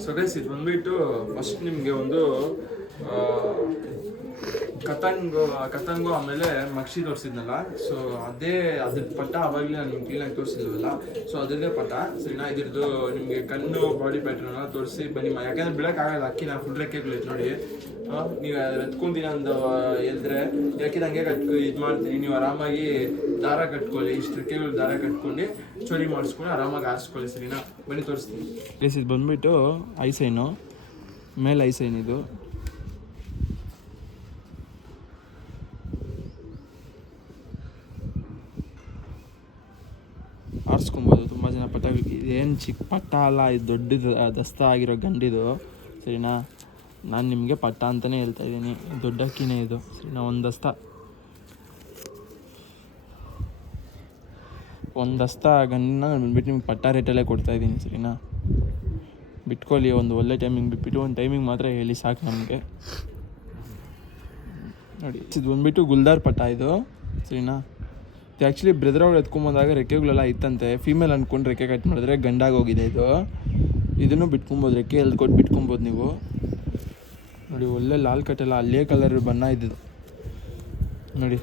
ಸೊ ಗೈಸ್ ಇದು ಬಂದ್ಬಿಟ್ಟು ಫಸ್ಟ್ ನಿಮಗೆ ಒಂದು ಕತಂಗು ಆಮೇಲೆ ಮಕ್ಷಿ ತೋರಿಸಿದ್ನಲ್ಲ, ಸೊ ಅದ್ರ ಪಟ್ಟ ಅವಾಗಲೇ ನಾನು ನಿಮ್ಗೆ ಕ್ಲೀನಾಗಿ ತೋರಿಸಿದ್ವಲ್ಲ, ಸೊ ಅದರದ್ದೇ ಪಟ್ಟ, ಸರಿನಾ? ಇದ್ರದ್ದು ನಿಮಗೆ ಕಣ್ಣು ಬಾಡಿ ಪ್ಯಾಟ್ರನ್ ಎಲ್ಲ ತೋರಿಸಿ ಬನ್ನಿ. ಯಾಕೆಂದ್ರೆ ಬಿಡೋಕ್ಕಾಗಲ್ಲ ಅಕ್ಕಿ, ನಾ ಫುಲ್ ರೆಕ್ಕೆಗಳಿತ್ತು ನೋಡಿ. ನೀವು ಎತ್ಕೊಂತೀನಿ ಅಂದ ಹೇಳಿದ್ರೆ ಯಾಕೆ ಹಂಗೆ ಇದು ಮಾಡ್ತೀನಿ, ನೀವು ಆರಾಮಾಗಿ ದಾರ ಕಟ್ಕೊಳ್ಳಿ, ಇಷ್ಟು ರೆಕ್ಕೆಗಳು ದಾರ ಕಟ್ಕೊಂಡು ಚೋರಿ ಮಾಡಿಸ್ಕೊಂಡು ಆರಾಮಾಗಿ ಆರಿಸ್ಕೊಳ್ಳಿ, ಸರಿನಾ? ಬನ್ನಿ ತೋರಿಸ್ತೀನಿ. ಪ್ಲೇಸ್ ಇದು ಬಂದ್ಬಿಟ್ಟು ಐಸೈನು, ಮೇಲೆ ಐಸೈನ್ ಇದು. ಆರಿಸ್ಕೊಬೋದು ತುಂಬ ಜನ ಪಟ್ಟಗಳಿಗೆ. ಇದೇನು ಚಿಕ್ಕ ಪಟ್ಟ ಅಲ್ಲ, ಇದು ದೊಡ್ಡದು ದಸ್ತ ಆಗಿರೋ ಗಂಡಿದು, ಸರಿನಾ? ನಾನು ನಿಮಗೆ ಪಟ್ಟ ಅಂತಲೇ ಹೇಳ್ತಾ ಇದ್ದೀನಿ, ದೊಡ್ಡ ಅಕ್ಕಿನೇ ಇದು, ಸರಿನಾ? ಒಂದು ದಸ್ತ ಗಂಡನ್ನ ನಾನು ಬಂದ್ಬಿಟ್ಟು ನಿಮ್ಗೆ ಪಟ್ಟ ರೇಟಲ್ಲೇ ಕೊಡ್ತಾಯಿದ್ದೀನಿ, ಸರಿನಾ? ಬಿಟ್ಕೊಳ್ಳಿ, ಒಂದು ಒಳ್ಳೆ ಟೈಮಿಂಗ್ ಬಿಟ್ಬಿಟ್ಟು ಒಂದು ಟೈಮಿಂಗ್ ಮಾತ್ರ ಹೇಳಿ ಸಾಕು ನಮಗೆ. ನೋಡಿ ಇದು ಬಂದ್ಬಿಟ್ಟು ಗುಲ್ದಾರ್ ಪಟ್ಟ ಇದು, ಸರಿನಾ? ಆ್ಯಕ್ಚುಲಿ ಬ್ರದರ್ ಅವ್ರು ಎತ್ಕೊಂಬಂದಾಗ ರೆಕ್ಕೆಗಳೆಲ್ಲ ಇತ್ತಂತೆ. ಫೀಮೇಲ್ ಅಂದ್ಕೊಂಡು ರೆಕ್ಕೆ ಕಟ್ ಮಾಡಿದ್ರೆ ಗಂಡಾಗಿ ಹೋಗಿದೆ ಇದು. ಇದನ್ನು ಬಿಟ್ಕೊಬೋದು, ರೆಕ್ಕೆ ಎಲ್ಲಿ ಕೊಟ್ಟು ಬಿಟ್ಕೊಬೋದು ನೀವು. ನೋಡಿ ಒಳ್ಳೆ ಲಾಲ್ ಕಟ್ಟೆಲ್ಲ ಅಲ್ಲೇ ಕಲರ್ ಬಣ್ಣ ಇದ್ದಿದ್ದು ನೋಡಿ,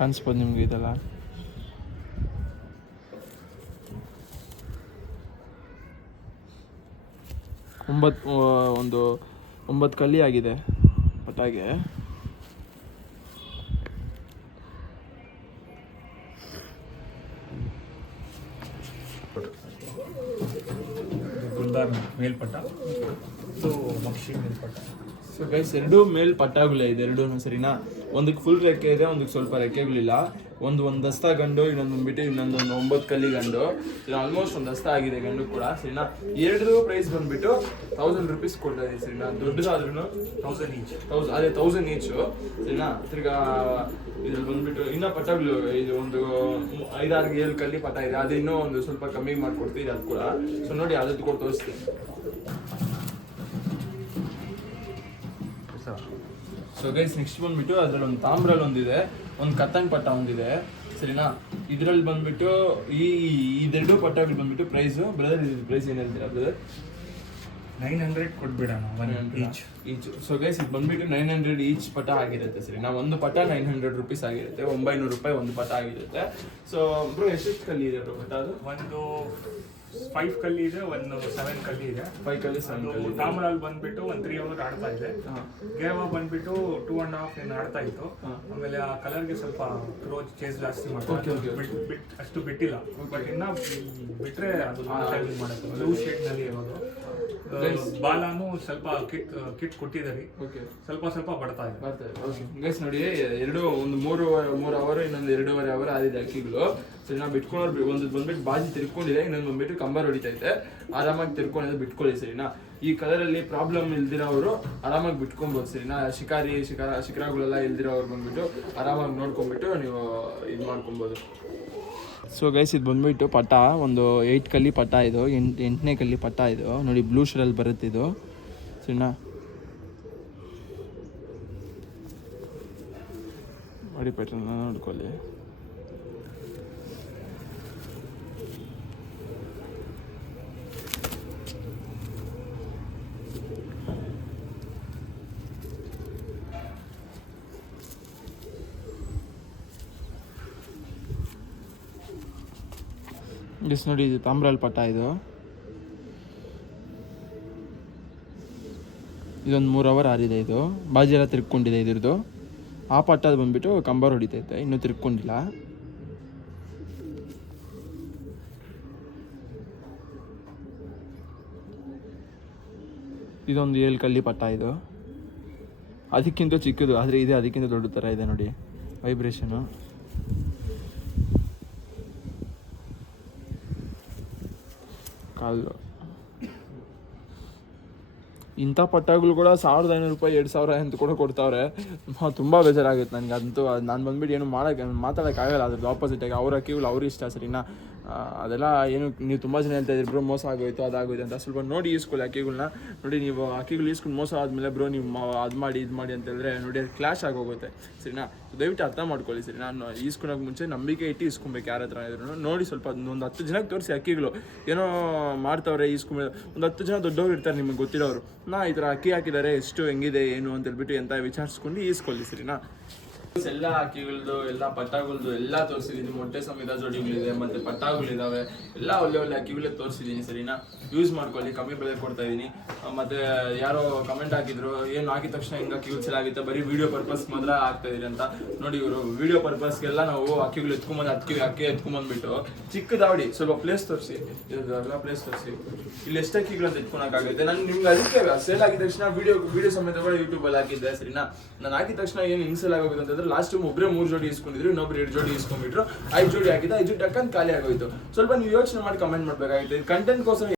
ಕಾಣಿಸ್ಬೋದು ನಿಮ್ಗೆ ಇದೆಲ್ಲ. ಒಂದು 9 ಕಲ್ಲಿ ಆಗಿದೆ ಪಟಾಗೆ. ಗುಲ್ದಾರ್ ಮೇಲ್ಪಟ್ಟ, ಇದು ಮಕ್ಷಿ ಮೇಲ್ಪಟ್ಟ. ಸೊ ಗೈಸ್, ಎರಡು ಮೇಲ್ ಪಟ್ಟಾಗುಲೇ ಇದೆ, ಎರಡೂ ಸರಿನಾ. ಒಂದಕ್ಕೆ ಫುಲ್ ರೆಕ್ಕೆ ಇದೆ, ಒಂದಕ್ಕೆ ಸ್ವಲ್ಪ ರೆಕ್ಕೆಗಳಿಲ್ಲ. ಒಂದು ದಸ್ತ ಗಂಡು, ಇನ್ನೊಂದು ಬಂದ್ಬಿಟ್ಟು ಇನ್ನೊಂದೊಂದು 9 ಕಲ್ಲಿ ಗಂಡು. ಆಲ್ಮೋಸ್ಟ್ ಒಂದು ದಸ್ತ ಆಗಿದೆ ಗಂಡು ಕೂಡ ಸರಿನಾ. ಎರಡು ಪ್ರೈಸ್ ಬಂದ್ಬಿಟ್ಟು 1000 ರೂಪೀಸ್ ಕೊಡ್ತಾ ಇದೆ ಸರಿನಾ. ದೊಡ್ಡದಾದ್ರೂ 1000 ಈಚ್, ಅದೇ 1000 ಈಚು ಸರಿನಾ. ತಿರ್ಗಾ ಇದ್ರಲ್ಲಿ ಬಂದ್ಬಿಟ್ಟು ಇನ್ನೂ ಪಟಾಗಳು ಇದು ಒಂದು 5-6-7 ಕಲ್ಲಿ ಪಟ ಇದೆ, ಅದು ಇನ್ನೂ ಒಂದು ಸ್ವಲ್ಪ ಕಮ್ಮಿ ಮಾಡಿಕೊಡ್ತೀವಿ ಅದು ಕೂಡ. ಸೊ ನೋಡಿ, ಅದಕ್ಕೆ ಕೊಟ್ಟು ತೋರಿಸ್ತೀನಿ. ಸೊ ಗೈಸ್, ನೆಕ್ಸ್ಟ್ ಬಂದ್ಬಿಟ್ಟು ಅದ್ರಲ್ಲಿ ಒಂದು ತಾಮ್ರಲ್ಲಿ ಒಂದಿದೆ, ಒಂದು ಕತ್ತಂಗ್ ಪಟ್ಟ ಒಂದಿದೆ ಸರಿನಾ. ಇದ್ರಲ್ಲಿ ಬಂದ್ಬಿಟ್ಟು ಇದೆರಡು ಪಟ್ಟಗಳು ಬಂದ್ಬಿಟ್ಟು ಪ್ರೈಸು ಬ್ರದರ್, ಪ್ರೈಸ್ ಏನು ಹೇಳ್ತೀರಾ ಬ್ರದರ್? 900 ಕೊಟ್ಬಿಡೋಣ ಈಚ್. ಸೊ ಗೈಸ್, ಇದು ಬಂದ್ಬಿಟ್ಟು 900 ಈಚ್ ಪಟ ಆಗಿರುತ್ತೆ ಸರಿ. ನಾವು ಒಂದು ಪಟ 900 ರೂಪೀಸ್ ಆಗಿರುತ್ತೆ, 900 ರೂಪಾಯಿ ಒಂದು ಪಟ ಆಗಿರುತ್ತೆ. ಸೊ ಬ್ರೋ, ಎಷ್ಟು ಕಲ್ಲಿ ಇದೆ ಬ್ರೋ ಪಟ? ಅದು ಒಂದು 5 ಕಲ್ಲಿ ಇದೆ, ಒಂದು 7 ಕಲ್ಲಿ ಇದೆ. 5 ಕಲ್ಲಿ 7 ಕಲ್ಲಿ. ತಾಮ್ರಲ್ಲಿ ಬಂದ್ಬಿಟ್ಟು ಒಂದು 3 ಅವರ್ ಆಡ್ತಾ ಇದೆ. ಗೇವ ಬಂದ್ಬಿಟ್ಟು 2.5 ಏನು ಆಡ್ತಾ ಇತ್ತು. ಆಮೇಲೆ ಆ ಕಲರ್ಗೆ ಸ್ವಲ್ಪ ಕ್ರೋಚ್ ಚೇಸ್ ಜಾಸ್ತಿ ಮಾಡ್ತಾರೆ, ಅಷ್ಟು ಬಿಟ್ಟಿಲ್ಲ. ಬಟ್ ಇನ್ನ ಬಿಟ್ರೆ ಅದು ಮಾಡುತ್ತೆ. ಬ್ಲೂ ಶೇಡ್ ನಲ್ಲಿ ಇರೋದು. ಬಾಲಾನು ಸ್ವಲ್ಪ ಕಿಟ್ ಕೊಟ್ಟಿದ್ದಾರೆ, ಸ್ವಲ್ಪ ಬರ್ತಾ ಇದೆ. ಗೈಸ್ ನೋಡಿ, ಒಂದು 3 ಅವರ್, ಇನ್ನೊಂದು 2.5 ಅವರ್ ಆದಿದೆ ಅಕ್ಕಿಗಳು ಸರಿ. ನಾವು ಬಿಟ್ಕೊಂಡ್ರೆ ಒಂದು ಬಂದ್ಬಿಟ್ಟು ಬಾಜಿ ತಿರ್ಕೊಂಡಿದೆ, ಇನ್ನೊಂದು ಬಂದ್ಬಿಟ್ಟು ಕಂಬರ್ ಹೊಡಿತೈತೆ. ಆರಾಮಾಗಿ ತಿರ್ಕೊಂಡಿದೆ, ಬಿಟ್ಕೊಳ್ಳಿ ಸರಿನಾ. ಈ ಕಲರಲ್ಲಿ ಪ್ರಾಬ್ಲಮ್ ಇಲ್ದಿರೋರು ಆರಾಮಾಗಿ ಬಿಟ್ಕೊಬೋದು ಸರಿನಾ. ಶಿಖರಗಳೆಲ್ಲ ಇಲ್ದಿರೋರು ಬಂದ್ಬಿಟ್ಟು ಆರಾಮಾಗಿ ನೋಡ್ಕೊಂಡ್ಬಿಟ್ಟು ನೀವು ಇದು ಮಾಡ್ಕೊಬೋದು. ಸೊ ಗೈಸ್, ಇದು ಬಂದ್ಬಿಟ್ಟು ಪಟ ಒಂದು 8 ಕಲ್ಲಿ ಪಟ, ಇದು 8ನೇ ಕಲ್ಲಿ ಪಟ. ಇದು ನೋಡಿ, ಬ್ಲೂ ಶೇಡಲ್ಲಿ ಬರುತ್ತೆ ಇದು ಸರಿನಾ. ನೋಡಿ ಪ್ಯಾಟ್ರನ್ ನೋಡ್ಕೊಳ್ಳಿ. ಜಸ್ಟ್ ನೋಡಿ, ಇದು ತಾಮ್ರಾಲ್ ಪಟ. ಇದೊಂದು 3 ಅವರ್ ಆರಿದೆ. ಇದು ಬಾಜಿ ಎಲ್ಲ ತಿರ್ಕೊಂಡಿದೆ ಇದ್ರದ್ದು. ಆ ಪಟ್ಟ ಅದು ಬಂದ್ಬಿಟ್ಟು ಕಂಬರ್ ಹೊಡಿತೈತೆ, ಇನ್ನೂ ತಿರ್ಕೊಂಡಿಲ್ಲ. ಇದೊಂದು 7 ಕಲ್ಲಿ ಪಟ್ಟ. ಇದು ಅದಕ್ಕಿಂತ ಚಿಕ್ಕದು, ಆದರೆ ಇದೆ ಅದಕ್ಕಿಂತ ದೊಡ್ಡ ಥರ ಇದೆ ನೋಡಿ, ವೈಬ್ರೇಷನು. ಕಾಲು ಇಂಥ ಪಟ್ಟಗಳು ಕೂಡ 1500 ರೂಪಾಯಿ 2000 ಅಂತ ಕೂಡ ಕೊಡ್ತಾವ್ರೆ. ತುಂಬ ಬೇಜಾರಾಗುತ್ತೆ ನನಗೆ. ಅಂತೂ ನಾನು ಬಂದ್ಬಿಟ್ಟು ಏನು ಮಾತಾಡೋಕ್ಕಾಗಲ್ಲ ಅದ್ರದ್ದು ಆಪೋಸಿಟಾಗಿ. ಅವ್ರ ಅಕ್ಕಿಗಳು ಅವ್ರ ಇಷ್ಟ ಸರಿನಾ. ಅದೆಲ್ಲ ಏನು ನೀವು ತುಂಬ ಜನ ಹೇಳ್ತಾ ಇದ್ದೀರಿ ಬ್ರೋ ಮೋಸ ಆಗೋಯ್ತು ಅದಾಗೋಯ್ತು ಅಂತ. ಸ್ವಲ್ಪ ನೋಡಿ ಈಸ್ಕೊಳ್ಳಿ ಅಕ್ಕಿಗಳನ್ನ. ನೋಡಿ, ನೀವು ಅಕ್ಕಿಗಳು ಈಸ್ಕೊಂಡು ಮೋಸ ಆದಮೇಲೆ ಬ್ರೋ ನೀವು ಅದು ಮಾಡಿ ಇದು ಮಾಡಿ ಅಂತ ಹೇಳಿದ್ರೆ ನೋಡಿ, ಅದು ಕ್ಲಾಶ್ ಆಗೋಗುತ್ತೆ ಸರಿನಾ. ದಯವಿಟ್ಟು ಅರ್ಥ ಮಾಡ್ಕೊಳ್ಳಿ ಸರಿ. ನಾನು ಈಸ್ಕೊಳಕ್ಕೆ ಮುಂಚೆ ನಂಬಿಕೆ ಇಟ್ಟು ಈಸ್ಕೊಬೇಕು ಯಾರ ಹತ್ರ ಇದ್ರು. ನೋಡಿ, ಸ್ವಲ್ಪ ಒಂದು 10 ಜನಕ್ಕೆ ತೋರಿಸಿ ಅಕ್ಕಿಗಳು ಏನೋ ಮಾಡ್ತಾವ್ರೆ ಈಸ್ಕೊಂಬ. ಒಂದು 10 ಜನ ದೊಡ್ಡವ್ರು ಇರ್ತಾರೆ ನಿಮಗೆ ಗೊತ್ತಿರೋರು, ಈ ಥರ ಅಕ್ಕಿ ಹಾಕಿದ್ದಾರೆ, ಎಷ್ಟು ಹೆಂಗಿದೆ ಏನು ಅಂತ ಹೇಳ್ಬಿಟ್ಟು ಎಂತ ವಿಚಾರಿಸ್ಕೊಂಡು ಈಸ್ಕೊಳ್ಳಿ ಸರಿನಾ. ಎಲ್ಲ ಅಕ್ಕಿಗಳದ್ದು, ಎಲ್ಲ ಪಟ್ಟಾಗಳ್ದು ಎಲ್ಲ ತೋರಿಸಿದ್ದೀನಿ. ಮೊಟ್ಟೆ ಸಮೇತ ಜೋಡಿಗಳಿದೆ, ಮತ್ತು ಪಟ್ಟಾಗಳಿದ್ದಾವೆ. ಎಲ್ಲ ಒಳ್ಳೆ ಅಕ್ಕಿಗಳೇ ತೋರಿಸಿದ್ದೀನಿ ಸರಿನಾ. ಯೂಸ್ ಮಾಡ್ಕೊಳ್ಳಿ, ಕಮ್ಮಿ ಬೆಲೆ ಕೊಡ್ತಾ ಇದ್ದೀನಿ. ಮತ್ತು ಯಾರೋ ಕಮೆಂಟ್ ಹಾಕಿದ್ರು, ಏನು ಹಾಕಿದ ತಕ್ಷಣ ಹಿಂಗೆ ಅಕ್ಕಿಗಳು ಚೆನ್ನಾಗಿತ್ತು, ಬರೀ ವೀಡಿಯೋ ಪರ್ಪಸ್ ಮಾತ್ರ ಆಗ್ತಾ ಇದೀರಿ ಅಂತ. ನೋಡಿ, ಇವರು ವೀಡಿಯೋ ಪರ್ಪಸ್ಗೆಲ್ಲ ನಾವು ಅಕ್ಕಿಗಳು ಎತ್ಕೊಂಬಂದು ಅಕ್ಕಿ ಎತ್ಕೊಂಬಂದ್ಬಿಟ್ಟು ಚಿಕ್ಕದಾವಡಿ ಸ್ವಲ್ಪ ಪ್ಲೇಸ್ ತೋರಿಸಿ, ಇದೆಲ್ಲ ಪ್ಲೇಸ್ ತೋರಿಸಿ, ಇಲ್ಲಿ ಎಷ್ಟು ಅಕ್ಕಿಗಳಂತ ಎತ್ಕೊಳಕ್ಕಾಗುತ್ತೆ. ನಾನು ನಿಮ್ಗೆ ಅದಕ್ಕೆ ಸೇಲ್ ಆಗಿದ ತಕ್ಷಣ ವಿಡಿಯೋ ಸಮೇತ ಕೂಡ ಯೂಟ್ಯೂಬಲ್ಲಿ ಹಾಕಿದ್ದೆ ಸರಿನಾ. ನಾನು ಹಾಕಿದ ತಕ್ಷಣ ಏನು ಇನ್ಸೇಲ್ ಆಗೋಗುತ್ತೆ ಅಂತಂದ್ರೆ, ಲಾಸ್ಟ್ ಟೈಮ್ ಒಬ್ಬರೇ 3 ಜೋಡಿ ಇಸ್ಕೊಂಡಿದ್ರು, ಇನ್ನೊಬ್ರು 2 ಜೋಡಿ ಇಸ್ಕೊಂಡ್ಬಿಟ್ರು. 5 ಜೋಡಿ ಹಾಕಿದ್ದೆ, 5 ಜೋಡಿ ಹಾಕೊಂಡು ಖಾಲಿ ಆಗೋಯ್ತು. ಸ್ವಲ್ಪ ನೀವು ಯೋಚನೆ ಮಾಡಿ ಕಮೆಂಟ್ ಮಾಡಬೇಕಾಗಿತ್ತು. ಕಂಟೆಂಟ್ಗೋಸ್ಕರ